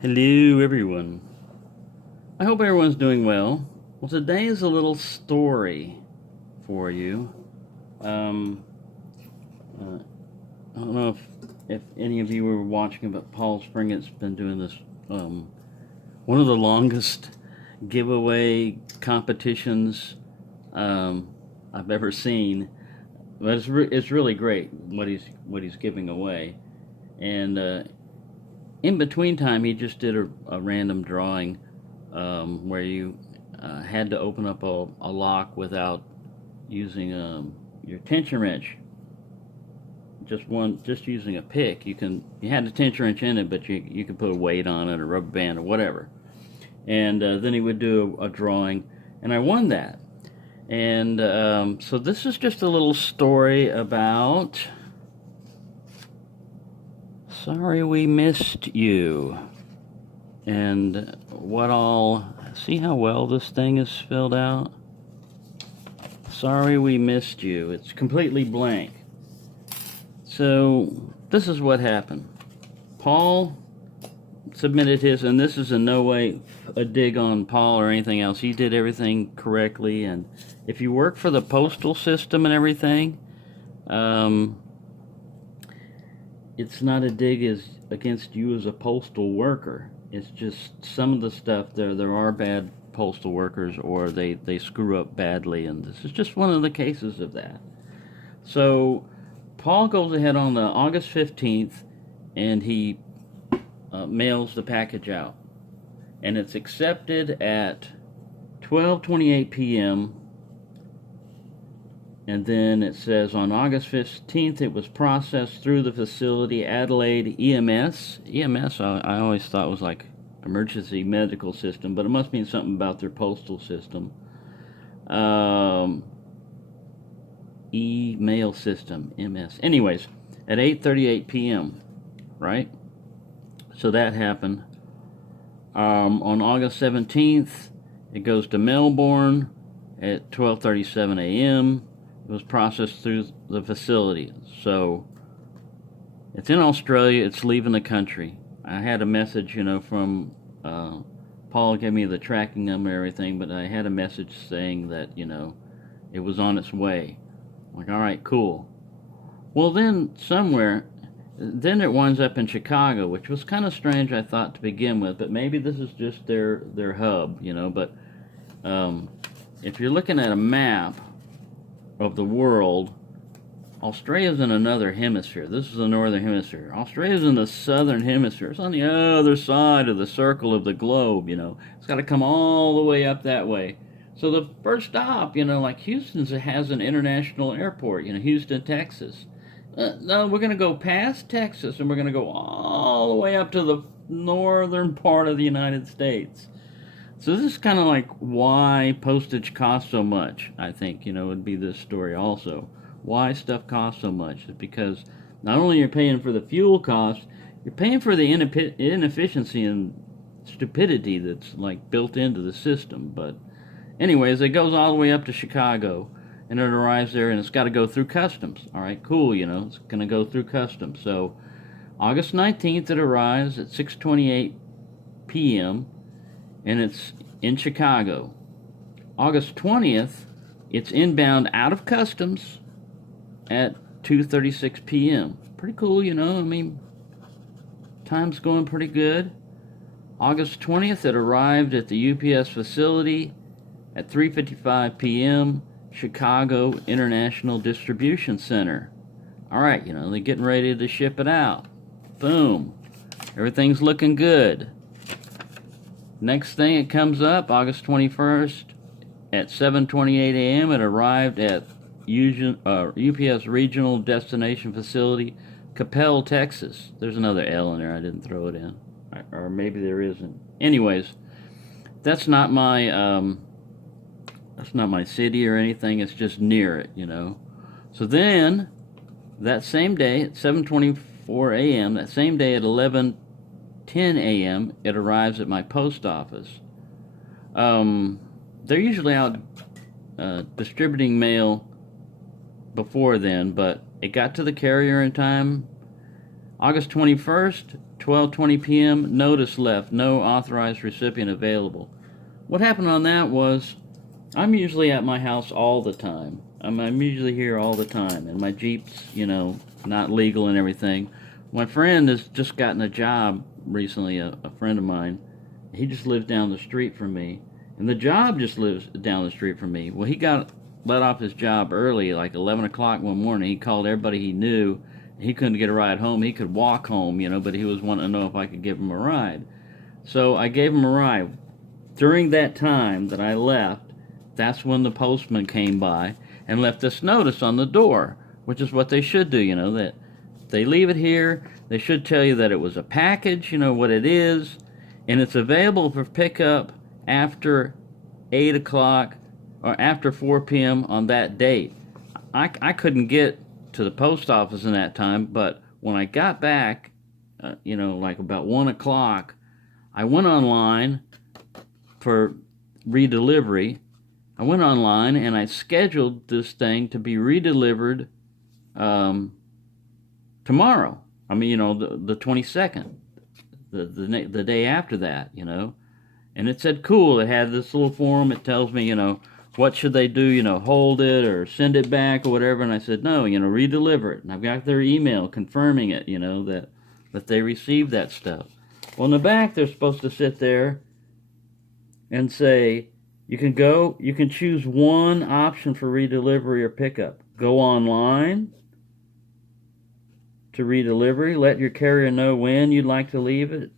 Hello, everyone. I hope everyone's doing well. Well, today is a little story for you. Um, uh, I don't know if any of you were watching, but Paul Springett's been doing this one of the longest giveaway competitions I've ever seen. But it's really great what he's giving away, and in between time, he just did a random drawing where you had to open up a lock without using your tension wrench. Just using a pick. You had the tension wrench in it, but you could put a weight on it, or rubber band, or whatever. And then he would do a drawing, and I won that. And so this is just a little story about. Sorry we missed you. And what all. See how well this thing is filled out? Sorry we missed you. It's completely blank. So, this is what happened. Paul submitted his, and this is in no way a dig on Paul or anything else. He did everything correctly, and if you work for the postal system and everything, it's not a dig against you as a postal worker. It's just some of the stuff there are bad postal workers, or they screw up badly, and this is just one of the cases of that. So Paul goes ahead on the August 15th, and he mails the package out, and it's accepted at 12:28 p.m. And then it says on August 15th it was processed through the facility Adelaide EMS. EMS I always thought was like emergency medical system, but it must mean something about their postal system. E-mail system, MS. Anyways, at 8:38 p.m., right? So that happened. On August 17th, it goes to Melbourne at 12:37 a.m. It was processed through the facility. So it's in Australia. It's leaving the country. I had a message, from Paul gave me the tracking number and everything, but I had a message saying that, it was on its way. I'm like, all right, cool. Well, then it winds up in Chicago, which was kind of strange, I thought, to begin with, but maybe this is just their hub, but if you're looking at a map of the world, Australia's in another hemisphere. This is the northern hemisphere. Australia's in the southern hemisphere. It's on the other side of the circle of the globe, It's got to come all the way up that way. So the first stop, like Houston has an international airport, Houston, Texas. No, we're going to go past Texas, and we're going to go all the way up to the northern part of the United States. So this is kind of like why postage costs so much, I think, would be this story also. Why stuff costs so much is because not only you're paying for the fuel cost, you're paying for the inefficiency and stupidity that's like built into the system. But anyways, it goes all the way up to Chicago, and it arrives there, and it's got to go through customs. All right, cool, it's going to go through customs. So August 19th, it arrives at 6:28 p.m., and it's in Chicago. August 20th, it's inbound out of customs at 2:36 p.m. Pretty cool, time's going pretty good. August 20th, it arrived at the UPS facility at 3:55 p.m., Chicago International Distribution Center. All right, they're getting ready to ship it out. Boom. Everything's looking good. Next thing, it comes up, August 21st at 7:28 a.m. It arrived at UPS Regional Destination Facility, Capel, Texas. There's another L in there. I didn't throw it in. Or maybe there isn't. Anyways, that's not my city or anything. It's just near it, So then, that same day at 7:24 a.m., that same day at 11:10 a.m., it arrives at my post office. They're usually out distributing mail before then, but it got to the carrier in time August 21st, 12:20 p.m., notice left, no authorized recipient available. What happened on that was, I'm usually at my house all the time. I'm usually here all the time, and my Jeep's, not legal and everything. My friend has just gotten a job recently, a friend of mine. He just lives down the street from me, and the job just lives down the street from me. Well, he got let off his job early, like 11 o'clock one morning. He called everybody he knew. He couldn't get a ride home. He could walk home, but he was wanting to know if I could give him a ride. So I gave him a ride. During that time that I left, that's when the postman came by and left this notice on the door, which is what they should do, that they leave it here. They should tell you that it was a package, what it is, and it's available for pickup after 8 o'clock or after 4 p.m. on that date. I couldn't get to the post office in that time, but when I got back, like about 1 o'clock, I went online for redelivery. I went online and I scheduled this thing to be redelivered tomorrow. The 22nd, the day after that, And it said cool. It had this little form. It tells me, what should they do, hold it or send it back or whatever. And I said, no, redeliver it. And I've got their email confirming it, that they received that stuff. Well, in the back, they're supposed to sit there and say, you can choose one option for redelivery or pickup. Go online to redelivery, let your carrier know when you'd like to leave it,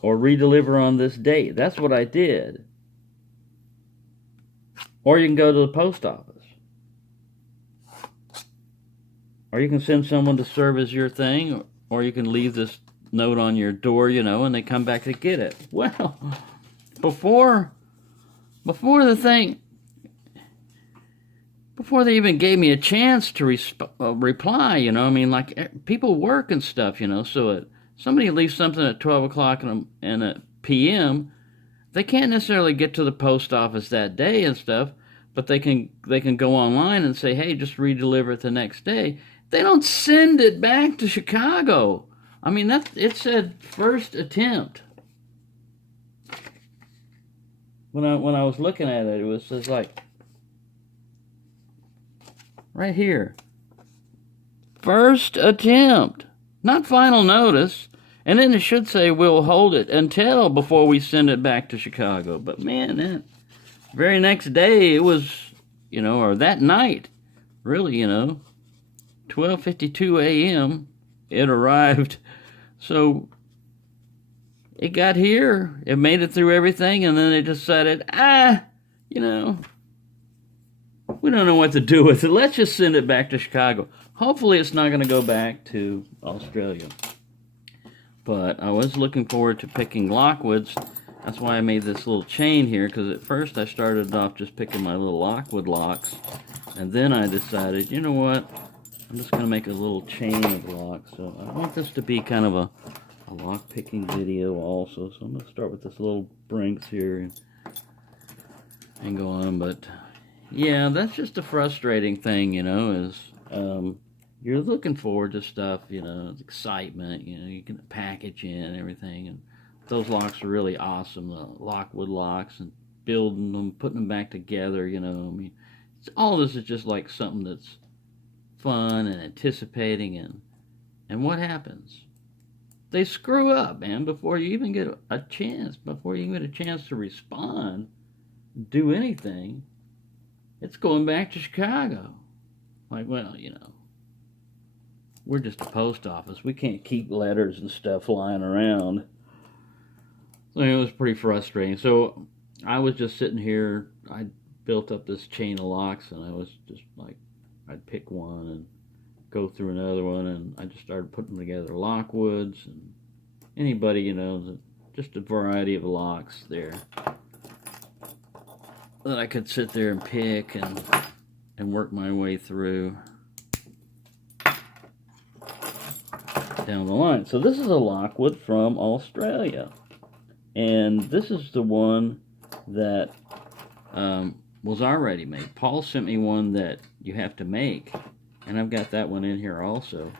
or redeliver on this date. That's what I did. Or you can go to the post office. Or you can send someone to serve as your thing, or you can leave this note on your door, and they come back to get it. Well, before they even gave me a chance to reply, people work and stuff, so somebody leaves something at 12 o'clock in a p.m., they can't necessarily get to the post office that day and stuff, but they can go online and say, hey, just redeliver it the next day. They don't send it back to Chicago. It said first attempt. When I was looking at it, it says like right here, first attempt, not final notice. And then it should say we'll hold it until before we send it back to Chicago. But man, that very next day it was, or that night, really, 12:52 a.m. it arrived. So it got here, it made it through everything, and then they decided, we don't know what to do with it. Let's just send it back to Chicago. Hopefully it's not going to go back to Australia. But I was looking forward to picking Lockwoods. That's why I made this little chain here, because at first I started off just picking my little Lockwood locks. And then I decided, you know what? I'm just going to make a little chain of locks. So I want this to be kind of a lock picking video also. So I'm going to start with this little Brinks here and go on. But yeah, that's just a frustrating thing, is you're looking forward to stuff, excitement, you can package in and everything, and those locks are really awesome, the Lockwood locks, and building them, putting them back together, all this is just like something that's fun and anticipating, and what happens? They screw up, man, before you even get a chance to respond, do anything. It's going back to Chicago. Like, well, we're just a post office. We can't keep letters and stuff lying around. So it was pretty frustrating. So I was just sitting here. I built up this chain of locks, and I was just like, I'd pick one and go through another one, and I just started putting together Lockwoods and anybody, just a variety of locks there that I could sit there and pick and work my way through down the line. So this is a Lockwood from Australia, and this is the one that was already made. Paul sent me one that you have to make, and I've got that one in here also.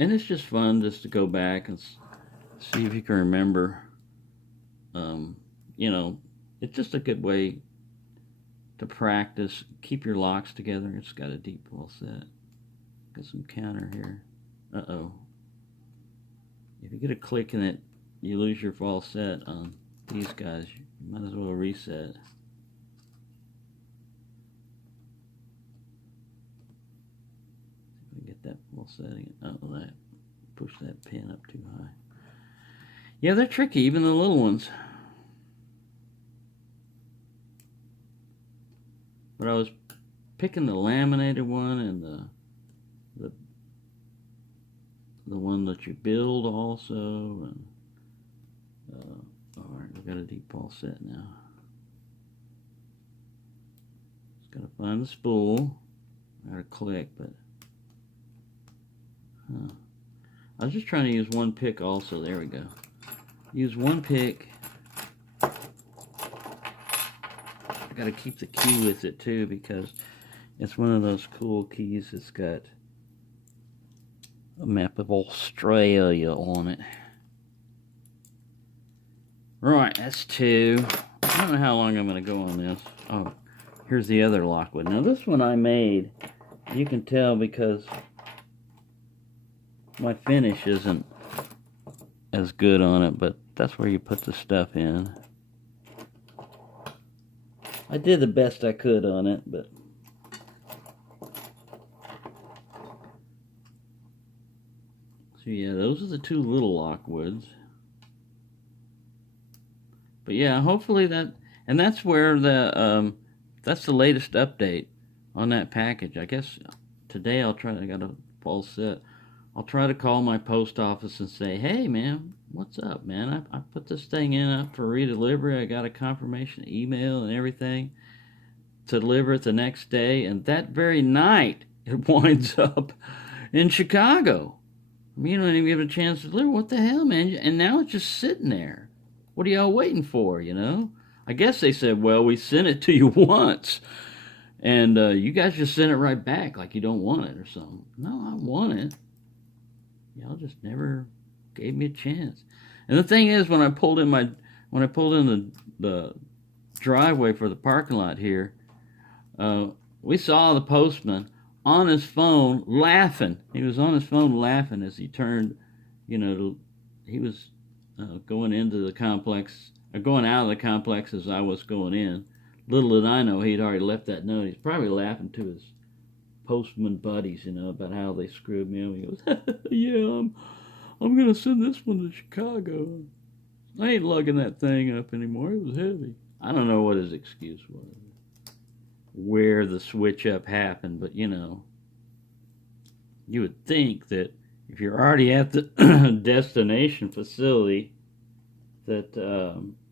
And it's just fun just to go back and see if you can remember. You know, it's just a good way to practice. Keep your locks together. It's got a deep falset. Got some counter here. Uh-oh. If you get a click in it, you lose your falset on these guys. You might as well reset. Get that falset again. Oh, that push that pin up too high. Yeah, they're tricky, even the little ones. But I was picking the laminated one and the one that you build also. And all right, we've got a deep falset now. Just gotta find the spool. I gotta click, but I was just trying to use one pick also. There we go. Use one pick. I gotta keep the key with it too because it's one of those cool keys that's got a map of Australia on it. Right, that's 2. I don't know how long I'm gonna go on this. Oh, here's the other lockwood. Now this one I made, you can tell because my finish isn't as good on it, but that's where you put the stuff in. I did the best I could on it, but so yeah, those are the 2 little lockwoods. But yeah, hopefully that, and that's where that's the latest update on that package. I guess today I'll try. I got a false set. I'll try to call my post office and say, hey man, what's up, man? I put this thing in up for redelivery. I got a confirmation email and everything to deliver it the next day, and that very night it winds up in Chicago. I mean, you don't even give it a chance to deliver. What the hell, man? And now it's just sitting there. What are y'all waiting for, you know? I guess they said, well, we sent it to you once, and you guys just sent it right back like you don't want it or something. No, I want it. Y'all just never gave me a chance. And the thing is, when I pulled in the driveway for the parking lot here, we saw the postman on his phone laughing. He was on his phone laughing as he turned, you know, he was going into the complex, or going out of the complex as I was going in. Little did I know he'd already left that note. He's probably laughing to his postman buddies, you know, about how they screwed me up. He goes, yeah, I'm going to send this one to Chicago. I ain't lugging that thing up anymore. It was heavy. I don't know what his excuse was, where the switch up happened, but, you know, you would think that if you're already at the destination facility, that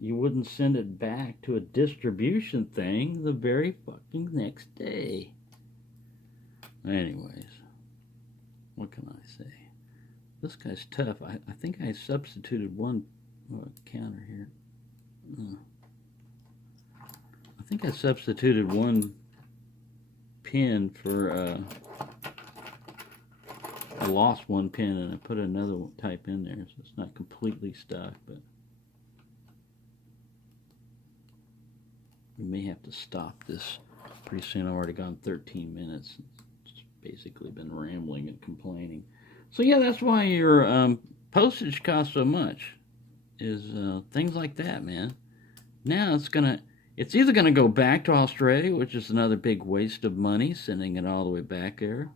you wouldn't send it back to a distribution thing the very fucking next day. Anyways, what can I say? This guy's tough. I think I substituted one counter here. I think I substituted one pin for I lost one pin and I put another type in there, so it's not completely stuck, but we may have to stop this pretty soon. I've already gone 13 minutes. It's basically been rambling and complaining. So yeah, that's why your postage costs so much, is things like that, man. Now it's either gonna go back to Australia, which is another big waste of money, sending it all the way back there,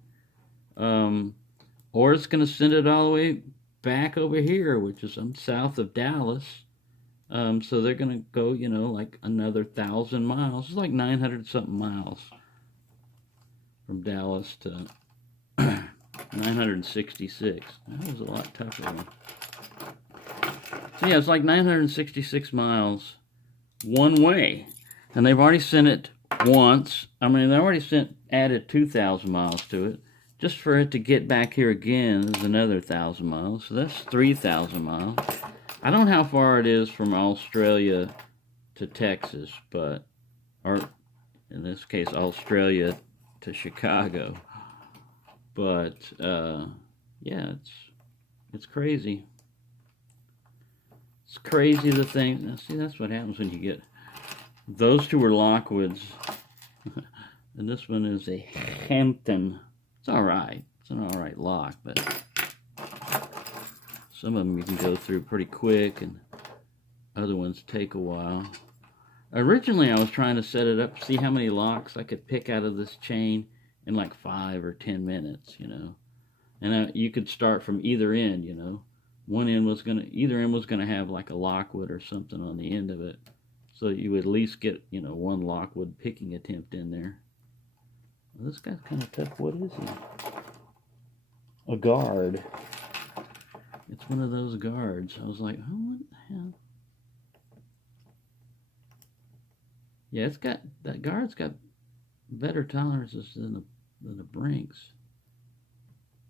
or it's gonna send it all the way back over here, which is south of Dallas. So they're gonna go, you know, like another 1,000 miles. It's like 900 something miles from Dallas to 966. That was a lot tougher one. So yeah, it's like 966 miles one way, and they've already sent it once. I mean, they already added 2,000 miles to it. Just for it to get back here again is another 1,000 miles. So that's 3,000 miles. I don't know how far it is from Australia to Texas, but, or in this case, Australia to Chicago. But yeah, it's crazy. It's crazy the thing. Now, see, that's what happens when you get those two are Lockwoods, and this one is a Hampton. It's all right. It's an all right lock, but some of them you can go through pretty quick, and other ones take a while. Originally, I was trying to set it up, see how many locks I could pick out of this chain in like 5 or 10 minutes, you know. And you could start from either end, you know. Either end was gonna have like a Lockwood or something on the end of it, so you would at least get, you know, one Lockwood picking attempt in there. Well, this guy's kind of tough. What is he? A guard. It's one of those guards. I was like, oh, what the hell? Yeah, that guard's got better tolerances than the Brinks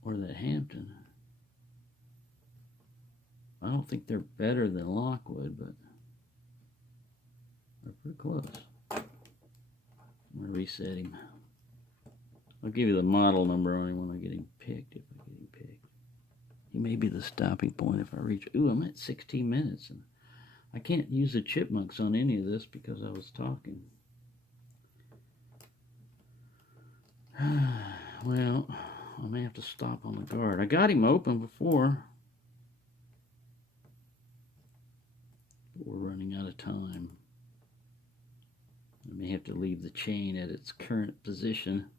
or the Hampton. I don't think they're better than Lockwood, but they're pretty close. I'm gonna reset him. I'll give you the model number on him when I get him picked. If I get him picked, he may be the stopping point if I reach. Ooh, I'm at 16 minutes, and I can't use the chipmunks on any of this because I was talking. Well, I may have to stop on the guard. I got him open before. But we're running out of time. I may have to leave the chain at its current position.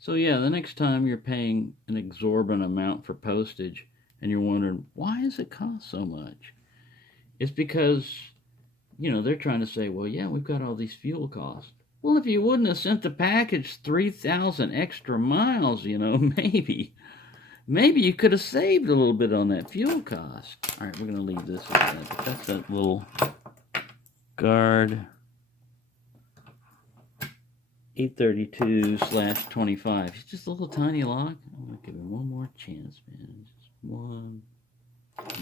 So yeah, the next time you're paying an exorbitant amount for postage and you're wondering, why does it cost so much? It's because, you know, they're trying to say, well, yeah, we've got all these fuel costs. Well, if you wouldn't have sent the package 3,000 extra miles, you know, maybe you could have saved a little bit on that fuel cost. All right, we're going to leave this at that. But that's that little guard 832/25. It's just a little tiny lock. I'm going to give him one more chance, man. Just one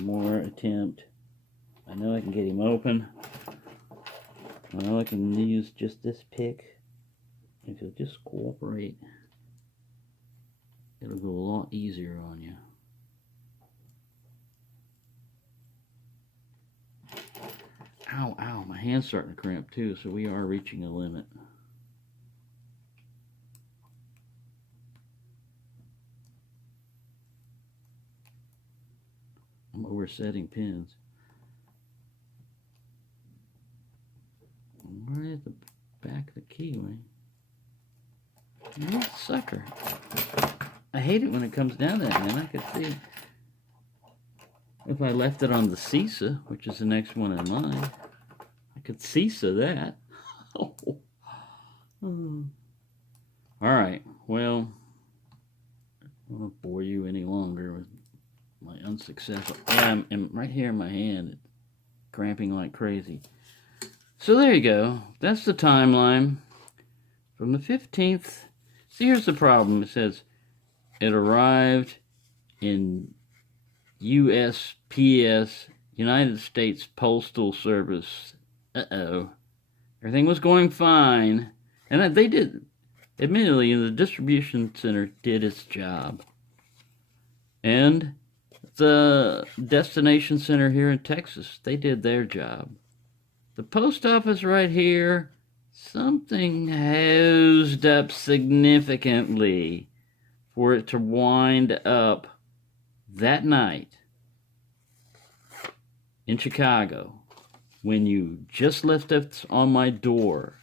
more attempt. I know I can get him open. I know I can use just this pick. If you'll just cooperate, it'll go a lot easier on you. Ow, ow, my hand's starting to cramp too, so we are reaching a limit. I'm oversetting pins. Right at the back of the keyway. That sucker. I hate it when it comes down that, man. I could see it. If I left it on the CISA, which is the next one in line, I could CISA that. Alright, well, I don't want to bore you any longer with my unsuccessful. Yeah, I'm right here in my hand, it's cramping like crazy. So there you go. That's the timeline from the 15th. See, here's the problem. It says it arrived in USPS, United States Postal Service. Uh-oh. Everything was going fine. And they did, admittedly, the distribution center did its job. And the destination center here in Texas, they did their job. The post office right here, something hosed up significantly for it to wind up that night in Chicago when you just left it on my door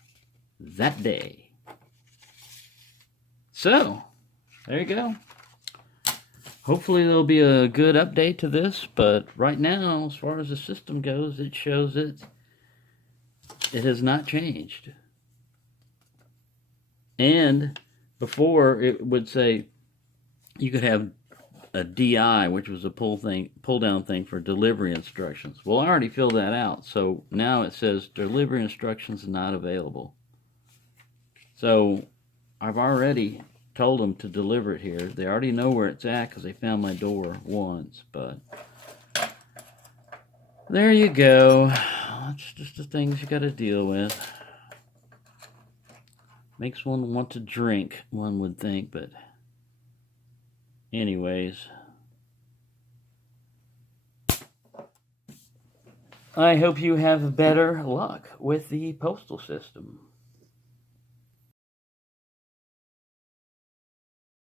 that day. So, there you go. Hopefully there'll be a good update to this, but right now, as far as the system goes, it shows it has not changed. And before it would say you could have a DI, which was a pull down thing for delivery instructions. Well, I already filled that out, so now it says delivery instructions not available. So I've already told them to deliver it here. They already know where it's at because they found my door once, but there you go. That's just the things you got to deal with. Makes one want to drink, one would think, but anyways. I hope you have better luck with the postal system.